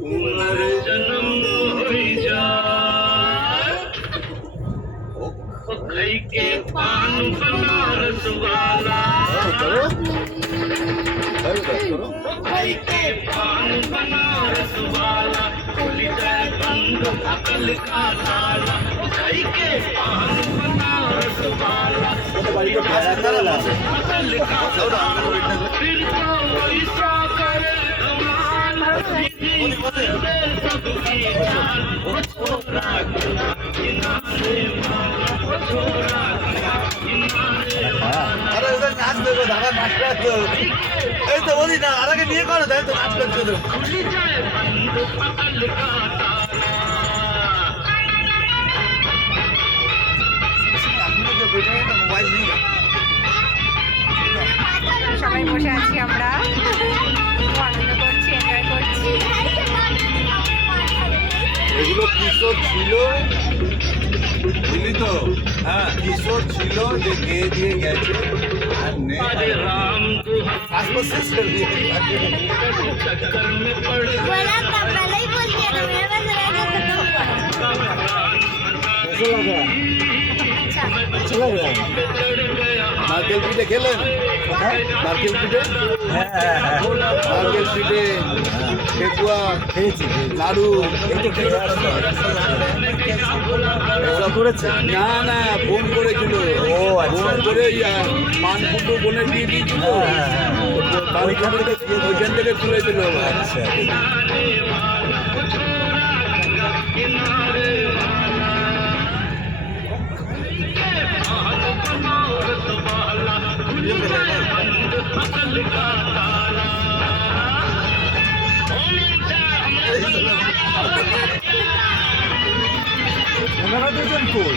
उमर जन्म होई जाए खाई के पान बनारस वाला खाई के पान बनारस वाला खुल जाए बंद अकल का ताला खाई के पान बनारस वाला अकल का ताला फिर तो वैसा करे कमाल सबकी जान वो छोरा किनारे वाला वो छोरा किनारे আরে ওদের নাচ দেবো ধারা নাচটা তো এই তো বলি না আর আগে নিয়ে করো তাই তো নাচ করছো তো खुल जाए बंद अकल का ताला আপনি তো বেটা একটা মোবাইল নিয়ে সবাই বসে আছি আমরা, খুব আনন্দ করছি, এনজয় করছি। এগুলো কিশোর ছিল বুঝলি তো, হ্যাঁ কিশোর ছিল যে গেয়ে দিয়ে গেছে আর নেই अरे राम আসবো শেষ করে দিয়ে चक्कर में पड़ बोला था पहले ही बोल दिया था मेरे पास रहेगा तो दो নারকেল পিঠে খেলেন? নারকেল পিঠে, নারকেল পিঠে, ঠেকুয়া খেয়েছি, নাড়ু এসব করেছে? না না ফোন করেছিল, ফোন করে পানকুটু বনে দিয়ে দিয়েছিল, ওইখান থেকে তুলেছিল। আচ্ছা ওনারা দুজন কই?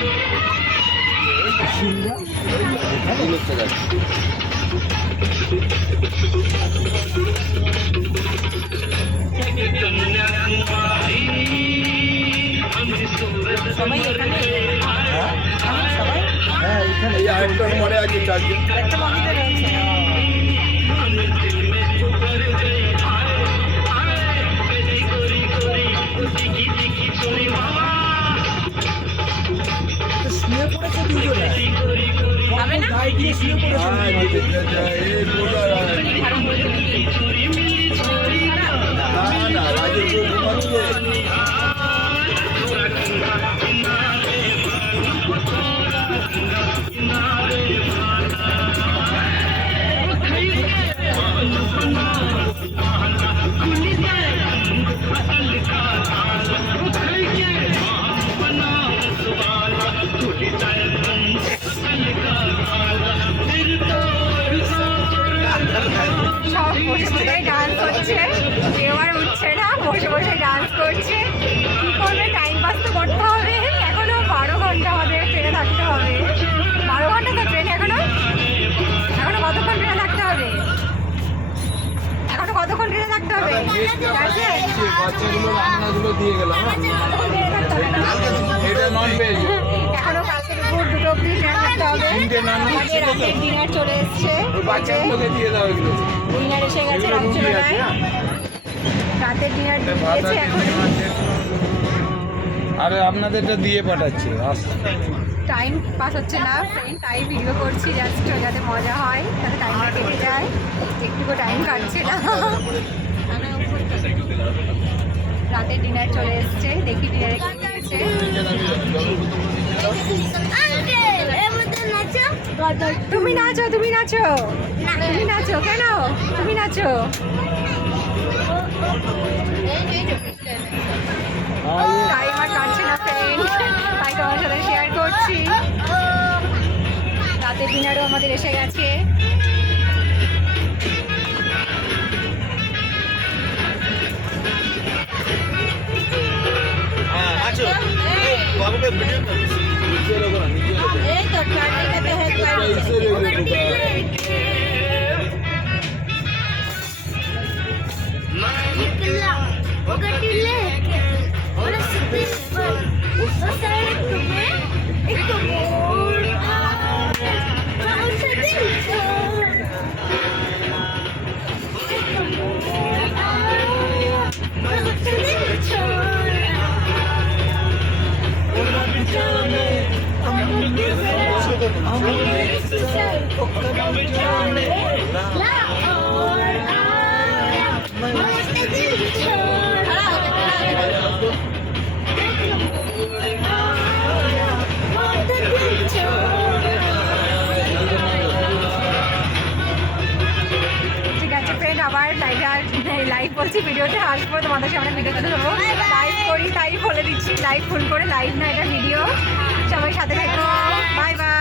সবাই এখানে, সবাই হ্যাঁ এখানে এই আরেকটার পরে আছে চারজন। একটা মন্দিরে রয়েছে। শুয়ে পড়েছে দুজনে, হবে না? শুয়ে পড়েছে। না না রাজের বউ ঘুমাচ্ছে। সব বসে বসে ডান্স করছে, কেউ আর উঠছে না, বসে বসে ডান্স করছে। কি করবে, টাইম পাস তো করতে হবে। এখনো 12 ঘন্টা আমাদের ট্রেনে থাকতে হবে। 12 ঘন্টা তো ট্রেনে, এখনো কতক্ষণ ট্রেনে থাকতে হবে? এখনো কতক্ষণ ট্রেনে থাকতে হবে? আছে? বাচ্চাগুলো রান্নাগুলো দিয়ে গেলাম। কতক্ষণ ট্রেনে থাকতে হবে? এটা নন ভেজ। এখনো কালকে দুপুর 2টো অবধি ট্রেনে থাকতে হবে। তিনটে নানু আমাদের রাতের ডিনার চলে এসছে। বাচ্চাগুলোকে দিয়ে দাও এগুলো। ডিনার এসে গেছে এগুলো রুটি আছে, রাত্রেবেলায়। রাতের ডিনার ভাত দিয়েছে আছে, এখন। ডিম আছে। আরে আপনাদেরটা দিয়ে পাঠাচ্ছি। টাইম পাস হচ্ছে না ফ্রেন্ড, তাই ভিডিও করছি জাস্ট, যাতে মজা হয়, যাতে টাইমটা কেটে যায়। একটুকু টাইম কাটছে না। রাতের ডিনার চলে এসছে, দেখি ডিনারে কি দিয়েছে। আঙ্কেল এর মধ্যে নাচো তুমি নাচো, তুমি নাচো, তুমি নাচো, কেন তুমি নাচো? টাইম আর কাটছে না ফ্রেন্ড, তাই তোমার সাথে শেয়ার করছি। রাতের ডিনারও আমাদের এসে গেছে। হ্যাঁ আছো বাবুকে ভিডিও কর। এই তো চাটনি খেতে হেল্প निकला वो गटिले और सिद्धि वो सारे तुम्हें एक मोड़ और सिद्धि और सिद्धि ঠিক আছে ফ্রেন্ড, আবার লাইভ বলছি, ভিডিওতে আসবো তোমাদের সামনে, ভিডিওতে দেবো। লাইভ করি তাই বলে দিচ্ছি, লাইভ ফুল করে লাইভ না, এটা ভিডিও। সবাই সাথে থাকো, বাই বাই।